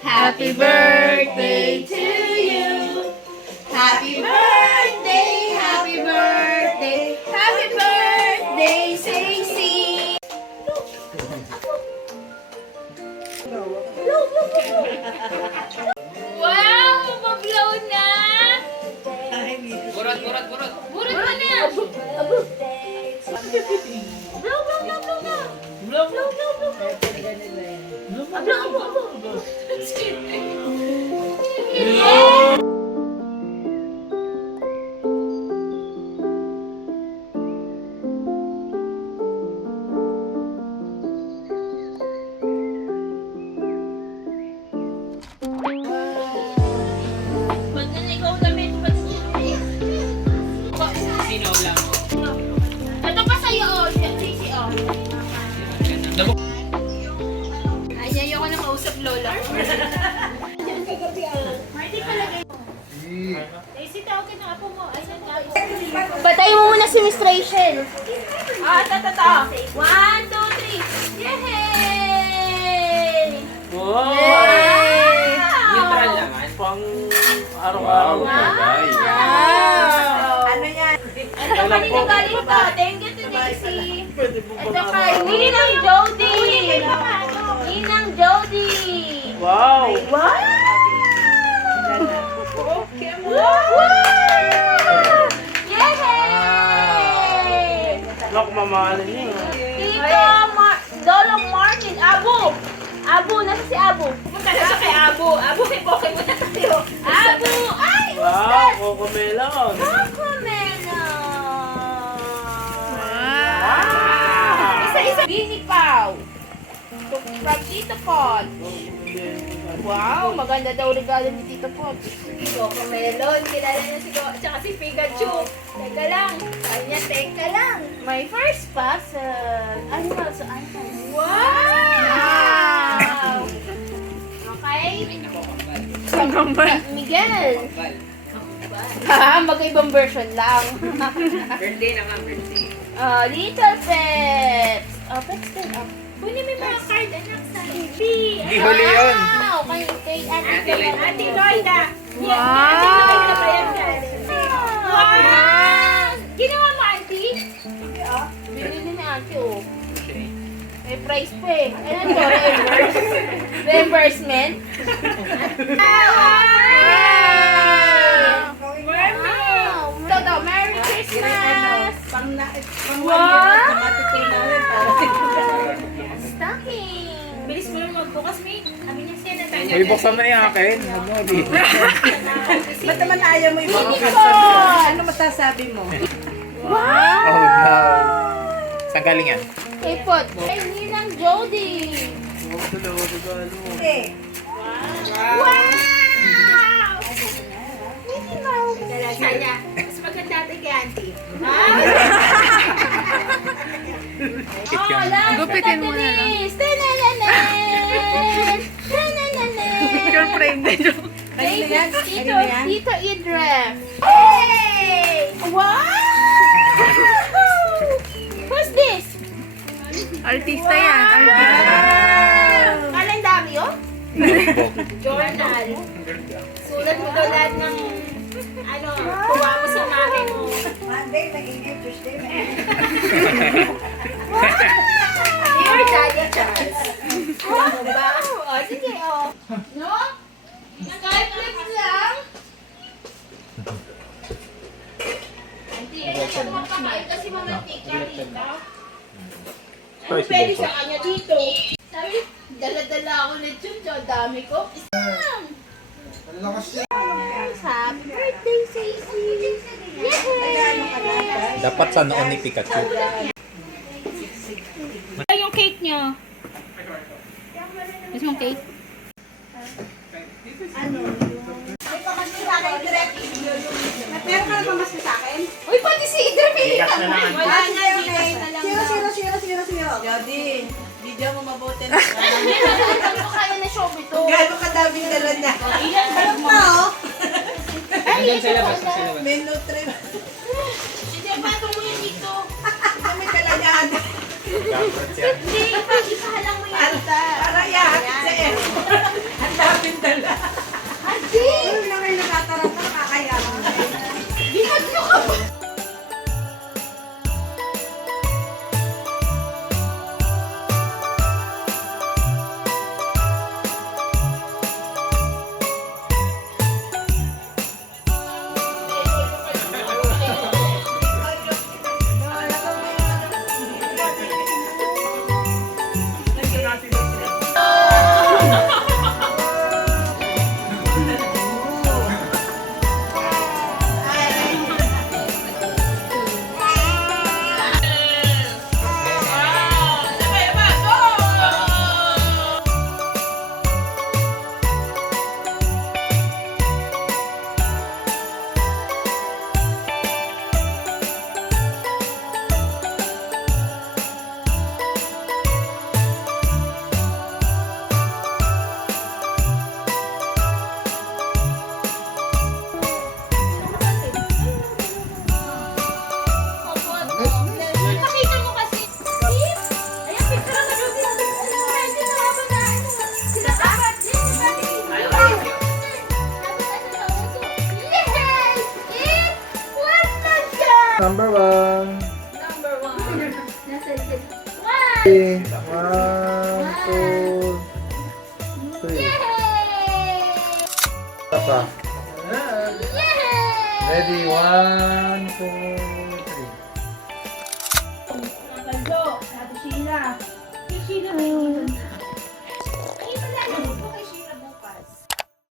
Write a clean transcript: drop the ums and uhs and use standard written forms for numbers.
Happy birthday to you. Happy birthday, happy birthday, happy birthday, Stacy. Wow, mablaw na. Burot. Burot na na. Sino lang? Ito pa sa'yo, oh. Sisi, oh. Ay, ayoko na mausap, Lola. Patayin mo muna si Miss Rachel. Ah, ta. 1, 2, 3. Yay! Wow! Yay! Neutral naman. Pang araw-araw. Ano yan? Ito kanina galing to. Thank you to Daisy. Ito kay Ninang Jody. Ninang Jody. Wow! Wow! Wow! Yay! Look, mamahalin niyo. Tito Lolo Martin. Abu, nasa si Abu? Punta na siya kay Abu. Abu, may Pokemon na tayo. Abu! Ay, who's Wow, that? Cocomelon. Cocomelon! Wow! Isa-isa. Bini Pao. From Tito Pod. Wow, maganda daw regalo ni Tito Pod. Pokemon. Kilala niya si tsaka si Pikachu. Teka lang. Kanya, teka lang. My first puzzle. Animal sa animal. Wow! Okay. Kambal. Miguel. Kambal. Mag-ibang version lang. Birthday naman, birthday. Little Peps. Peps din. Kunin mo yung mga card, anak, sa TV. Hindi huli yun. Wow, kay Ate Lloyd. Ate Lloyda. Yan, Ate Lloyda pa yan, guys. Wow! Ginawa mo, Auntie? Binili ni Ate, oh. May price pa eh. Ano to? Reimbursement? Wow! Ito, Merry Christmas! Wow! Stocking! Bilis mo lang magbukas, mate. Sabi niya siya na tayo. Uy, buksan mo na yung akin. Huwag mo, di. Ba't naman ayaw mo yung mga Unicorn! Ano matasabi mo? Wow! Oh, no. Saan galing yan? Kay Pot. Kay Ninang Jody. Eh, Wow! Mickey Mouse. Dalaga niya. Mas maganda ito kay Auntie. Kit yung... Gupitin mo na lang. Picture frame na yun. kanina yan? Tito, Kanina yan? Tito Idref. Hey! Wow! Who's this? Artista yan, artista. Kalendaryo? Journal. Sulat mo daw lahat ng kuha mo sa mami mo. Monday, mainit. Tuesday, mainit. Dear Daddy Charles. Ano ba? O, sige, o. No? Skyflex lang? Ay, kasi mamantika rito. Spicy Pwede ball sa kanya dito. Sabi, dala-dala ako lechon, so dami ko. Happy birthday, Saisy! Yay! Dapat sa noon ni Pikachu. Yung cake niyo. Gusto mong cake? Meron ka naman mas sa akin? Uy, pati si Idra Pili ka mo. Wala na yun eh. Zero. Jody, video mo mabuti na. Saan ko kaya na show ito? Gano'ng kadaming dala niya. Alam pa oh. Menu trip. Hindi, patong mo yan dito. Kami kalagahan. Dapat yan. Hindi, ipahalang mo yan dito. Para yahat sa airport. Ang daming dala. Adi! Ano na kayo nakatarap na nakakayaman. Bihag nyo ka ba? Pakita mo kasi. Ayan, picture ako doon. Pwede na ako na. Sila dapat. Yes! It was na siya! Number 1. Number 1. Nasa likod. 1! 1, 2, 3. Yay! Papa. Yay! Ready? 1, 2, 3. Nakaldo. Sabi Sheila. Si Sheila.